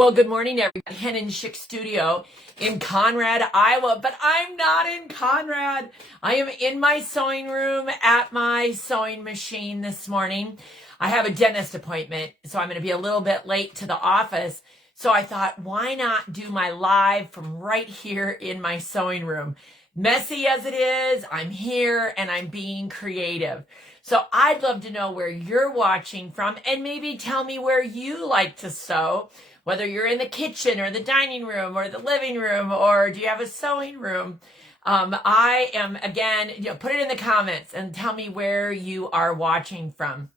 Well, good morning, everybody. Hen and Chick Studio in Conrad, Iowa, but I'm not in Conrad. I am in my sewing room at my sewing machine this morning. I have a dentist appointment, so I'm going to be a little bit late to the office. So I thought, why not do my live from right here in my sewing room? Messy as it is, I'm here and I'm being creative. So I'd love to know where you're watching from and maybe tell me where you like to sew. Whether you're in the kitchen or the dining room or the living room, or do you have a sewing room? I am, again, put it in the comments and tell me where you are watching from.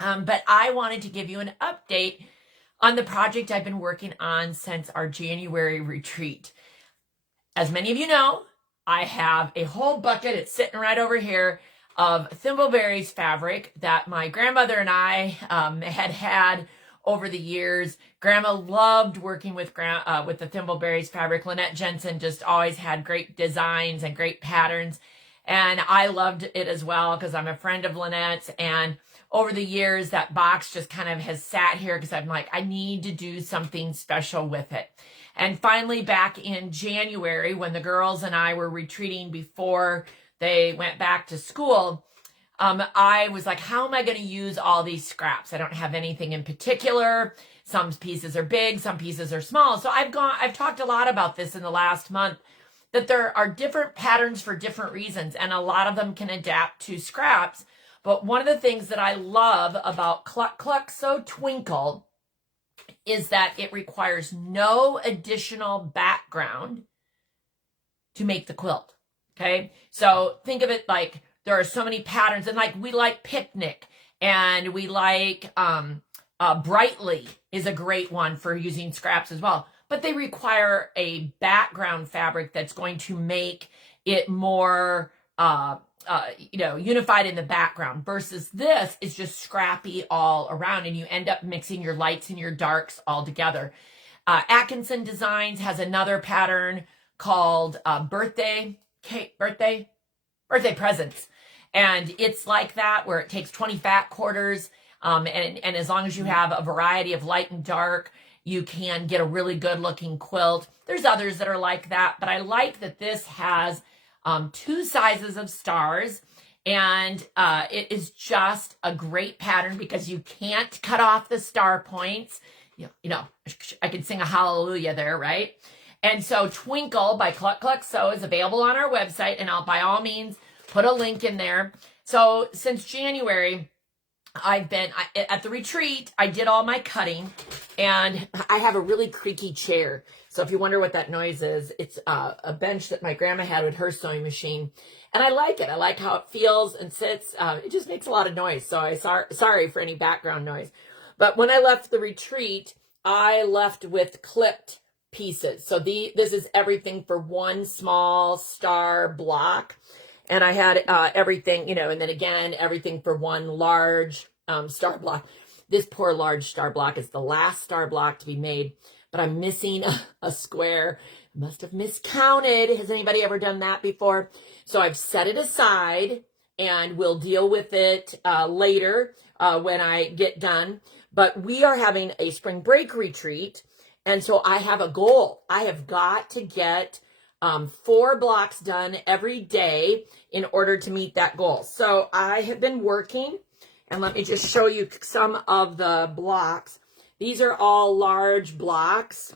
But I wanted to give you an update on the project I've been working on since our January retreat. As many of you know, I have a whole bucket, it's sitting right over here, of Thimbleberries fabric that my grandmother and I had over the years. Grandma loved working with the Thimbleberries fabric. Lynette Jensen just always had great designs and great patterns. And I loved it as well because I'm a friend of Lynette's. And over the years, that box just kind of has sat here because I'm like, I need to do something special with it. And finally, back in January, when the girls and I were retreating before they went back to school, I was like, how am I going to use all these scraps? I don't have anything in particular. Some pieces are big, some pieces are small. So I've talked a lot about this in the last month, that there are different patterns for different reasons, and a lot of them can adapt to scraps. But one of the things that I love about Cluck Cluck Sew Twinkle is that it requires no additional background to make the quilt. Okay, so think of it like there are so many patterns, and like we like Picnic, and we like Brightly is a great one for using scraps as well. But they require a background fabric that's going to make it more unified in the background, versus this is just scrappy all around, and you end up mixing your lights and your darks all together. Atkinson Designs has another pattern called birthday presents. And it's like that, where it takes 20 fat quarters. And as long as you have a variety of light and dark, you can get a really good looking quilt. There's others that are like that, but I like that this has 2 sizes of stars. And it is just a great pattern because you can't cut off the star points. I could sing a hallelujah there, right? And so Twinkle by Cluck Cluck Sew is available on our website, and I'll by all means put a link in there. So since January, I've been at the retreat. I did all my cutting, and I have a really creaky chair. So if you wonder what that noise is, it's a bench that my grandma had with her sewing machine, and I like it. I like how it feels and sits. It just makes a lot of noise. So sorry for any background noise. But when I left the retreat, I left with clipped pieces. So this is everything for one small star block. And I had everything, and then again, everything for one large star block. This poor large star block is the last star block to be made, but I'm missing a square. I must have miscounted. Has anybody ever done that before? So I've set it aside, and we'll deal with it later when I get done. But we are having a spring break retreat, and so I have a goal. I have got to get 4 blocks done every day in order to meet that goal. So I have been working, and let me just show you some of the blocks. These are all large blocks,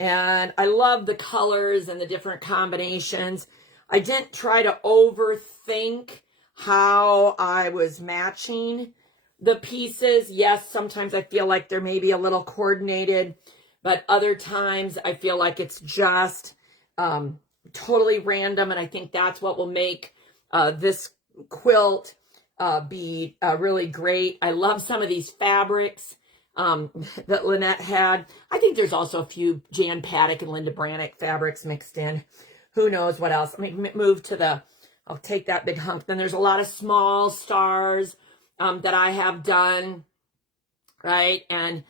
and I love the colors and the different combinations. I didn't try to overthink how I was matching the pieces. Yes, sometimes I feel like they're maybe a little coordinated, but other times I feel like it's just totally random, and I think that's what will make this quilt be really great. I love some of these fabrics that Lynette had. I think there's also a few Jan Paddock and Linda Brannick fabrics mixed in. Who knows what else? Let me move to I'll take that big hunk. Then there's a lot of small stars that I have done, right? And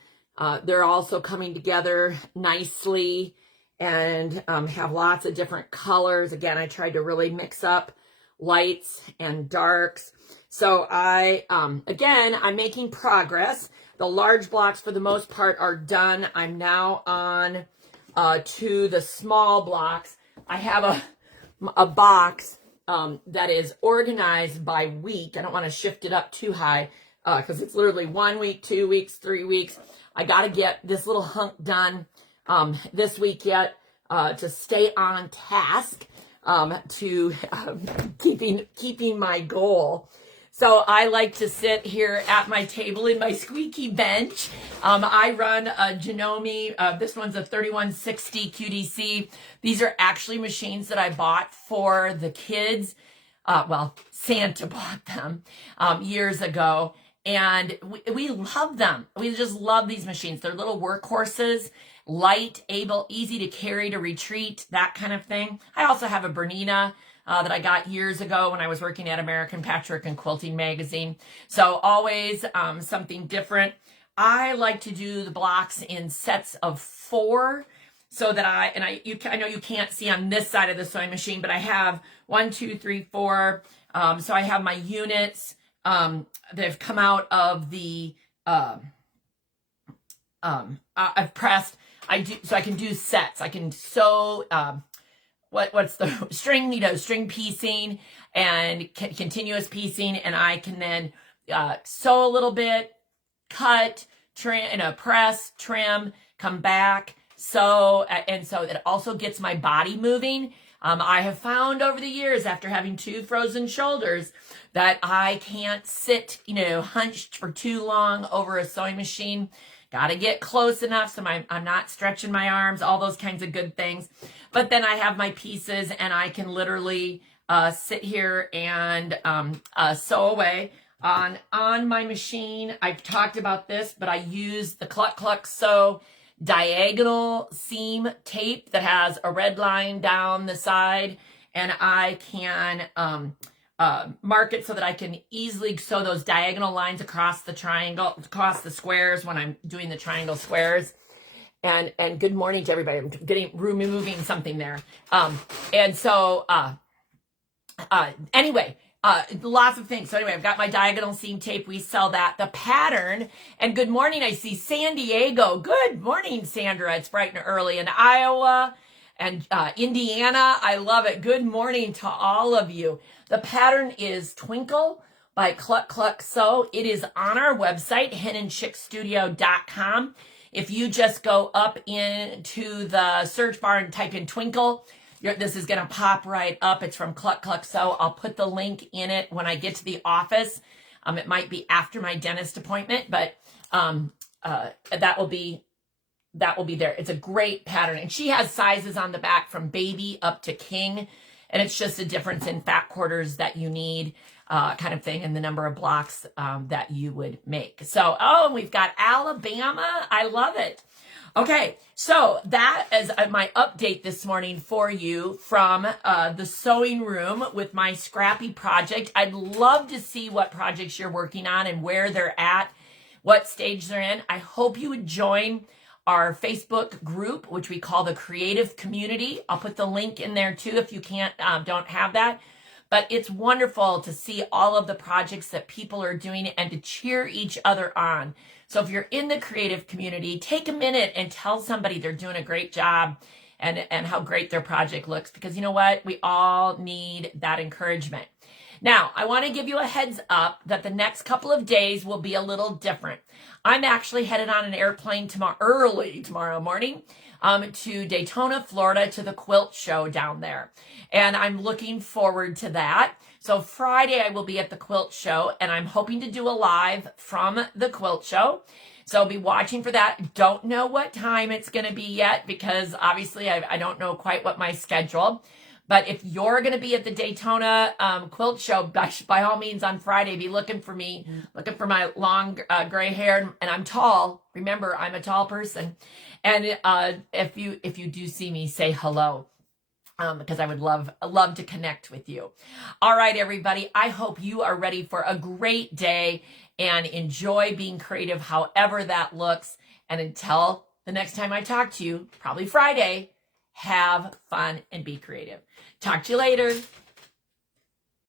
they're also coming together nicely, and have lots of different colors. Again, I tried to really mix up lights and darks. So again, I'm making progress. The large blocks for the most part are done. I'm now on to the small blocks. I have a box that is organized by week. I don't want to shift it up too high because it's literally 1 week, 2 weeks, 3 weeks. I got to get this little hunk done this week yet to stay on task to keeping my goal. So I like to sit here at my table in my squeaky bench. I run a Janome. This one's a 3160 QDC. These are actually machines that I bought for the kids. Well, Santa bought them years ago. And we love them. We just love these machines. They're little workhorses, light, able, easy to carry, to retreat, that kind of thing. I also have a Bernina that I got years ago when I was working at American Patchwork and Quilting Magazine. So always something different. I like to do the blocks in sets of 4 so that I know you can't see on this side of the sewing machine, but I have 1, 2, 3, 4. So I have my units that have come out of the I've pressed. I can do sets. I can sew what's the string, string piecing and continuous piecing, and I can then sew a little bit, cut, trim, press, trim, come back, sew, and so it also gets my body moving. I have found over the years, after having 2 frozen shoulders, that I can't sit, hunched for too long over a sewing machine. Got to get close enough so I'm not stretching my arms, all those kinds of good things. But then I have my pieces, and I can literally sit here and sew away on my machine. I've talked about this, but I use the Cluck Cluck Sew diagonal seam tape that has a red line down the side, and I can mark it so that I can easily sew those diagonal lines across the triangle, across the squares when I'm doing the triangle squares. And good morning to everybody. I'm removing something there. Anyway, lots of things. So anyway, I've got my diagonal seam tape. We sell that. The pattern, and good morning. I see San Diego. Good morning, Sandra. It's bright and early in Iowa and Indiana. I love it. Good morning to all of you. The pattern is Twinkle by Cluck Cluck Sew. It is on our website, henandchickstudio.com. If you just go up into the search bar and type in Twinkle, this is going to pop right up. It's from Cluck Cluck Sew. I'll put the link in it when I get to the office. It might be after my dentist appointment, but that will be there. It's a great pattern. And she has sizes on the back from baby up to king. And it's just a difference in fat quarters that you need, kind of thing, and the number of blocks that you would make. So, we've got Alabama. I love it. Okay, so that is my update this morning for you from the sewing room with my Scrappy project. I'd love to see what projects you're working on and where they're at, what stage they're in. I hope you would join our Facebook group, which we call the Creative Community. I'll put the link in there too if you don't have that. But it's wonderful to see all of the projects that people are doing and to cheer each other on. So if you're in the creative community, take a minute and tell somebody they're doing a great job and how great their project looks, because you know what? We all need that encouragement. Now, I want to give you a heads up that the next couple of days will be a little different. I'm actually headed on an airplane early tomorrow morning to Daytona, Florida, to the quilt show down there. And I'm looking forward to that. So Friday I will be at the quilt show, and I'm hoping to do a live from the quilt show. So I'll be watching for that. Don't know what time it's going to be yet, because obviously I don't know quite what my schedule. But if you're going to be at the Daytona quilt show, by all means on Friday, be looking for me, looking for my long gray hair. And I'm tall. Remember, I'm a tall person. And if you do see me, say hello, because I would love to connect with you. All right, everybody. I hope you are ready for a great day and enjoy being creative, however that looks. And until the next time I talk to you, probably Friday, have fun and be creative. Talk to you later.